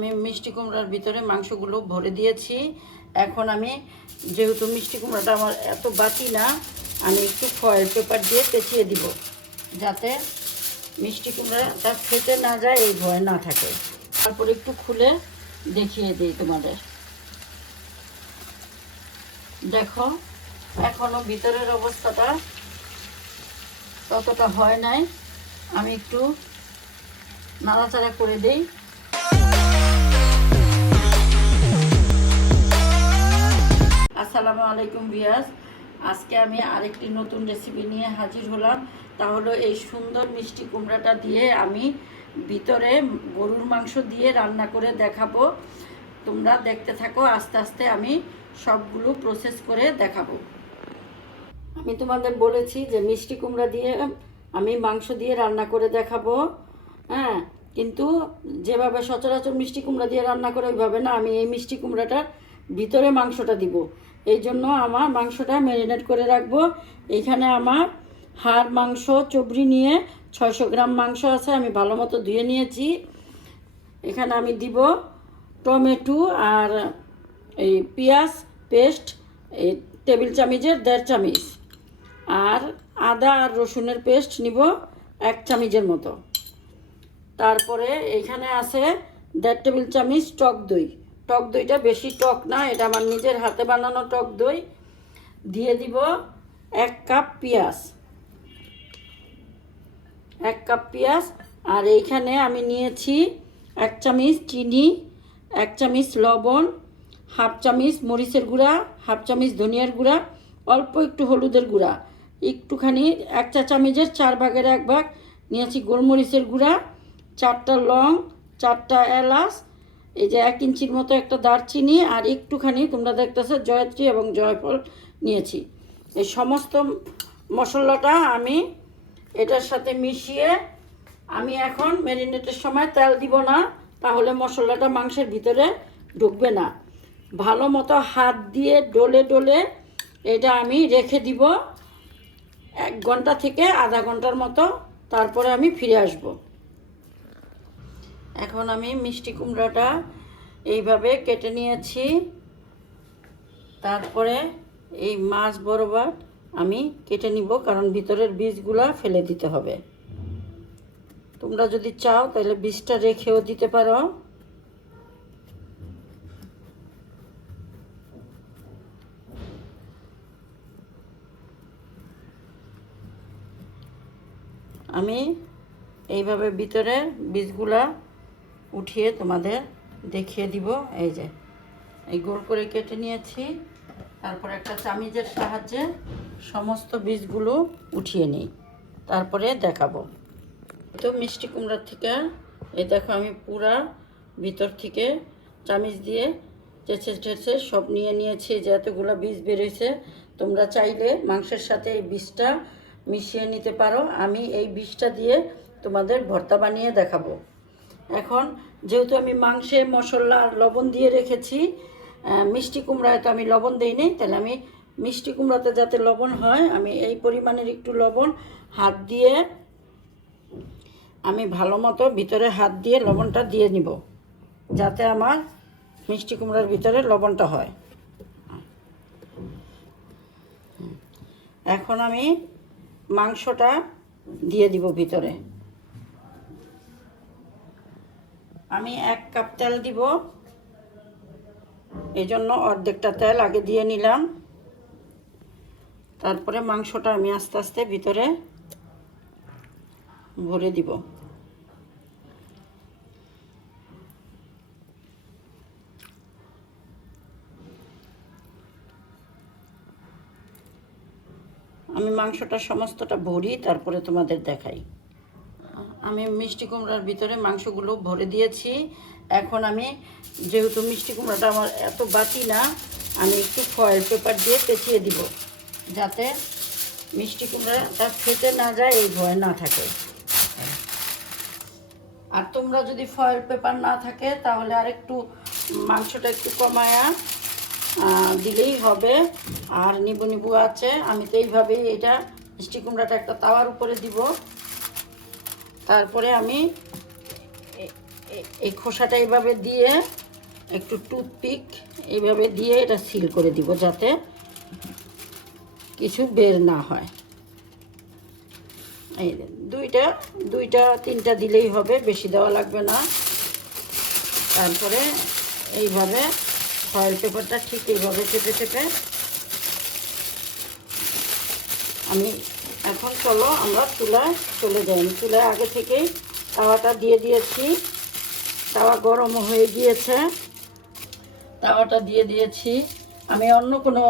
আমি মিষ্টি কুমড়ার ভিতরে মাংসগুলো ভরে দিয়েছি। এখন আমি যেহেতু মিষ্টি কুমড়াটা আমার এত বাতি না, আমি একটু ফয়েল পেপার দিয়ে পেঁচিয়ে দিব, যাতে মিষ্টি কুমড়াটা ফেটে না যায়, এই ভয় না থাকে। তারপর একটু খুলে দেখিয়ে দিই তোমাদের। দেখো, এখনও ভিতরের অবস্থাটা ততটা হয় নাই। আমি একটু নাড়াচাড়া করে দিই। আসসালামু আলাইকুম বিয়াস আজকে আমি আরেকটি নতুন রেসিপি নিয়ে হাজির হলাম। তাহলে এই সুন্দর মিষ্টি কুমড়াটা দিয়ে আমি ভিতরে গরুর মাংস দিয়ে রান্না করে দেখাবো। তোমরা দেখতে থাকো, আস্তে আস্তে আমি সবগুলো প্রসেস করে দেখাবো। আমি তোমাদের বলেছি যে মিষ্টি কুমড়া দিয়ে আমি মাংস দিয়ে রান্না করে দেখাবো। হ্যাঁ কিন্তু যেভাবে সচরাচর মিষ্টি কুমড়া দিয়ে রান্না করে ওইভাবে না। আমি এই মিষ্টি কুমড়াটার ভিতরে মাংসটা দিব। এই জন্য আমার মাংসটা ম্যারিনেট করে রাখব। এইখানে আমার হাড়, মাংস, চবড়ি নিয়ে ছয়শো গ্রাম মাংস আছে, আমি ভালো মতো ধুয়ে নিয়েছি। এখানে আমি দিব টমেটো আর এই পেঁয়াজ পেস্ট, এই টেবিল চামিচের দেড় চামিচ। আর আদা আর রসুনের পেস্ট নিব এক চামিচের মতো। তারপরে এখানে আছে দেড় টেবিল চামিচ টক দই। টক দইটা বেশি টক না, এটা আমার নিজের হাতে বানানো টক দই। দিয়ে দিব এক কাপ পেঁয়াজ। এক কাপ পেঁয়াজ, আর এইখানে আমি নিয়েছি এক চামিচ চিনি, এক চামিচ লবণ, হাফ চামিচ মরিচের গুঁড়া, হাফ চামিচ ধনিয়ার গুঁড়া, অল্প একটু হলুদের গুঁড়া। একটুখানি, এক চা চামিচের চার ভাগের এক ভাগ নিয়েছি গোলমরিচের গুঁড়া, চারটা লং, চারটা এলাচ এই যে এক ইঞ্চির মতো একটা দারচিনি আর একটুখানি তোমরা দেখতেছো জয়ত্রী এবং জয়ফল নিয়েছি। এই সমস্ত মশলাটা আমি এটার সাথে মিশিয়ে আমি এখন ম্যারিনেটের সময় তেল দিব না, তাহলে মশলাটা মাংসের ভিতরে ঢুকবে না। ভালো মতো হাত দিয়ে ডলে ডলে এটা আমি রেখে দিব। এক ঘণ্টা থেকে আধা ঘণ্টার মতো, তারপরে আমি ফিরে আসব। এখন আমি মিষ্টি কুমড়াটা এইভাবে কেটে নিয়েছি। তারপরে এই মাছ বরাবর আমি কেটে নিব, কারণ ভিতরের বীজগুলা ফেলে দিতে হবে। তোমরা যদি চাও, তাহলে বীজটা রেখেও দিতে পারো। আমি এইভাবে ভিতরে বীজগুলা উঠিয়ে তোমাদের দেখিয়ে দিব। এই যে, এই গোল করে কেটে নিয়েছি। তারপর একটা চামিজের সাহায্যে সমস্ত বীজগুলো উঠিয়ে নিই। তারপরে দেখাবো। তো মিষ্টি কুমড়ার থেকে, এই দেখো আমি পুরা ভিতর থেকে চামিচ দিয়ে চেঁচে টেছে সব নিয়ে নিয়েছি। যে এতগুলো বীজ বেরোয়েছে তোমরা চাইলে মাংসের সাথে এই বীজটা মিশিয়ে নিতে পারো। আমি এই বীজটা দিয়ে তোমাদের ভর্তা বানিয়ে দেখাবো। এখন যেহেতু আমি মাংসে মশলা আর লবণ দিয়ে রেখেছি মিষ্টি কুমড়ায় তো আমি লবণ দিই নি তাহলে আমি মিষ্টি কুমড়াতে যাতে লবণ হয়, আমি এই পরিমাণের একটু লবণ, হাত দিয়ে আমি ভালো মতো ভিতরে হাত দিয়ে লবণটা দিয়ে নিব, যাতে আমার মিষ্টি কুমড়ার ভিতরে লবণটা হয়। এখন আমি মাংসটা দিয়ে দিব ভিতরে। আমি এক কাপ তেল দিব। এই জন্য অর্ধেকটা তেল আগে দিয়ে নিলাম। তারপরে মাংসটা আমি আস্তে আস্তে ভিতরে ভরে দিব। আমি মাংসটা সমস্তটা ভরি, তারপরে তোমাদের দেখাই। আমি মিষ্টি কুমড়ার ভিতরে মাংসগুলো ভরে দিয়েছি। এখন আমি, যেহেতু মিষ্টি কুমড়াটা আমার এত বাতি না, আমি একটু ফয়েল পেপার দিয়ে পেঁচিয়ে দিব, যাতে মিষ্টি কুমড়াটা ফেটে না যায়, এই ভয় না থাকে। আর তোমরা যদি ফয়েল পেপার না থাকে, তাহলে আর একটু মাংসটা একটু কমায়া দিলেই হবে। আর নিবু নিবু আছে, আমি তো এইভাবেই এটা মিষ্টি কুমড়াটা একটা তাওয়ার উপরে দিব। তারপরে আমি এই খোসাটা এইভাবে দিয়ে, একটু টুথপিক এইভাবে দিয়ে এটা সিল করে দিব যাতে কিছু বের না হয়। এই দুইটা দুইটা, তিনটা দিলেই হবে, বেশি দেওয়া লাগবে না। তারপরে এইভাবে ফয়েল পেপারটা ঠিক এইভাবে চেপে চেপে আমি এখন চলো আমরা চুলায় চলে যাই। চুলায় আগে থেকেই তাওয়াটা দিয়ে দিয়েছি। তাওয়া গরম হয়ে গিয়েছে। তাওয়াটা দিয়ে দিয়েছি। আমি অন্য কোনো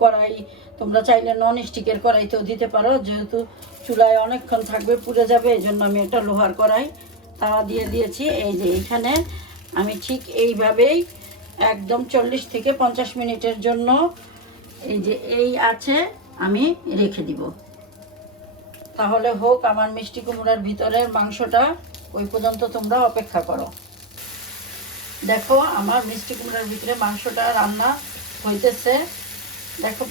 কড়াই, তোমরা চাইলে নন স্টিকের কড়াইতেও দিতে পারো। যেহেতু চুলায় অনেকক্ষণ থাকবে, পুড়ে যাবে এই জন্য আমি একটা লোহার কড়াই তাওয়া দিয়ে দিয়েছি। এই যে এখানে আমি ঠিক এইভাবেই একদম চল্লিশ থেকে পঞ্চাশ মিনিটের জন্য এই যে এই আছে আমি রেখে দিব। তাহলে হোক, আমার মিষ্টি কুমড়ার ভিতরের মাংসটা ওই পর্যন্ত তোমরা অপেক্ষা করো। দেখো, আমার মিষ্টি কুমড়ার ভিতরে মাংসটা রান্না হইতেছে। দেখো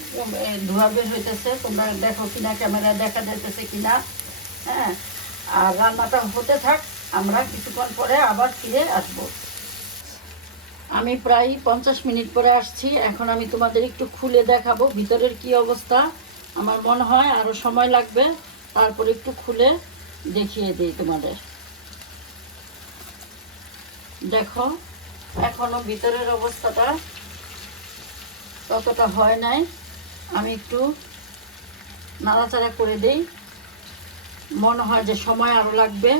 ধোয়া বের হইতেছে। তোমরা দেখো কিনা ক্যামেরা দেখা যাইতেছে কিনা। হ্যাঁ আর রান্নাটা হতে থাক, আমরা কিছুক্ষণ পরে আবার ফিরে আসব। আমি প্রায় পঞ্চাশ মিনিট পরে আসছি। এখন আমি তোমাদের একটু খুলে দেখাবো ভিতরের কি অবস্থা। আমার মনে হয় আরও সময় লাগবে, তারপর একটু খুলে দেখিয়ে দিই তোমাদের। দেখো, এখনও ভিতরের অবস্থাটা ততটা হয় নাই। আমি একটু নাড়াচাড়া করে দিই। মনে হয় যে সময় আরও লাগবে।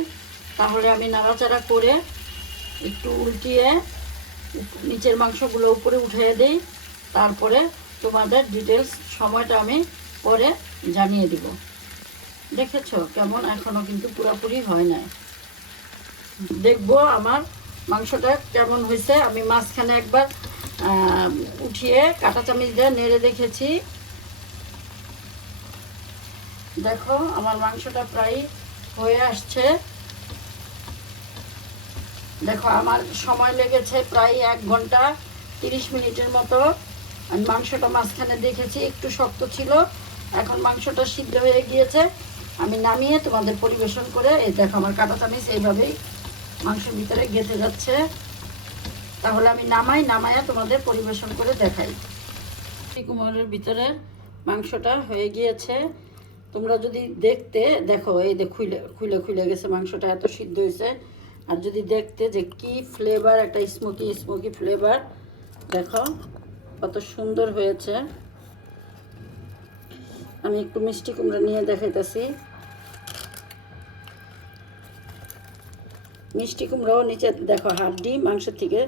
তাহলে আমি নাড়াচাড়া করে একটু উল্টিয়ে নিচের মাংসগুলো উপরে উঠিয়ে দিই। তারপরে তোমাদের ডিটেলস সময়টা আমি পরে জানিয়ে দিব। দেখেছ? কেমন? এখনও কিন্তু পুরোপুরি হয় নাই। দেখব আমার মাংসটা কেমন হয়েছে। আমি মাঝখানে একবার উঠিয়ে কাঁটা চামচ দিয়ে নেড়ে দেখেছি। দেখো, আমার মাংসটা প্রায় হয়ে আসছে। দেখো, আমার সময় লেগেছে প্রায় এক ঘণ্টা তিরিশ মিনিটের মতো। আমি মাংসটা মাঝখানে দেখেছি, একটু শক্ত ছিল। এখন মাংসটা সিদ্ধ হয়ে গিয়েছে। আমি নামিয়ে তোমাদের পরিবেশন করে, এই দেখো, আমার কাটা চামিচ এইভাবেই মাংসের ভিতরে গেঁথে যাচ্ছে। তাহলে আমি নামাই, নামাইয়া তোমাদের পরিবেশন করে দেখাই। কুমোরের ভিতরে মাংসটা হয়ে গিয়েছে। তোমরা যদি দেখতে, দেখো, এই যে খুলে খুলে খুলে গেছে মাংসটা, এত সিদ্ধ হয়েছে। আর যদি দেখতে যে কি ফ্লেভার একটা স্মোকি স্মোকি ফ্লেভার দেখো কত সুন্দর হয়েছে। আমি একটু মিষ্টি কুমড়া নিয়ে দেখাইতেছি। মিষ্টি কুমড়াও নিচে, দেখো হাড্ডি মাংসের থেকে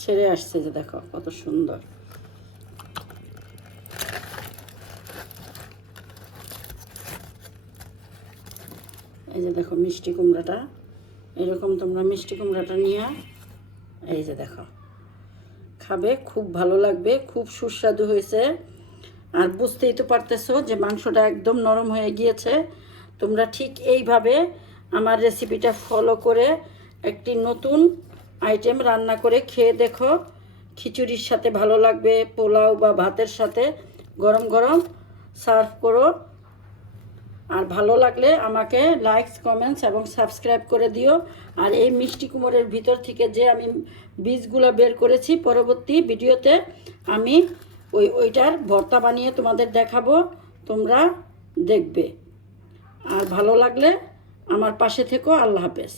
ছেড়ে আসছে যে দেখো কত সুন্দর। এই যে দেখো মিষ্টি কুমড়াটা। এরকম তোমরা মিষ্টি কুমড়াটা নিয়ে এই যে দেখো। খাবে, খুব ভালো লাগবে, খুব সুস্বাদু হয়েছে। আর বুঝতেই তো পারতেছো যে মাংসটা একদম নরম হয়ে গিয়েছে। তোমরা ঠিক এইভাবে আমার রেসিপিটা ফলো করে একটি নতুন আইটেম রান্না করে খেয়ে দেখো। খিচুড়ির সাথে ভালো লাগবে, পোলাও বা ভাতের সাথে গরম গরম সার্ভ করো। আর ভালো লাগলে আমাকে লাইকস কমেন্টস এবং সাবস্ক্রাইব করে দিও। আর এই মিষ্টি কুমোরের ভিতর থেকে যে আমি বীজগুলো বের করেছি, পরবর্তী ভিডিওতে আমি ওই, ওইটার ভর্তা বানিয়ে তোমাদের দেখাবো, তোমরা দেখবে। আর ভালো লাগলে আমার পাশে থেকো, আল্লাহ হাফেজ।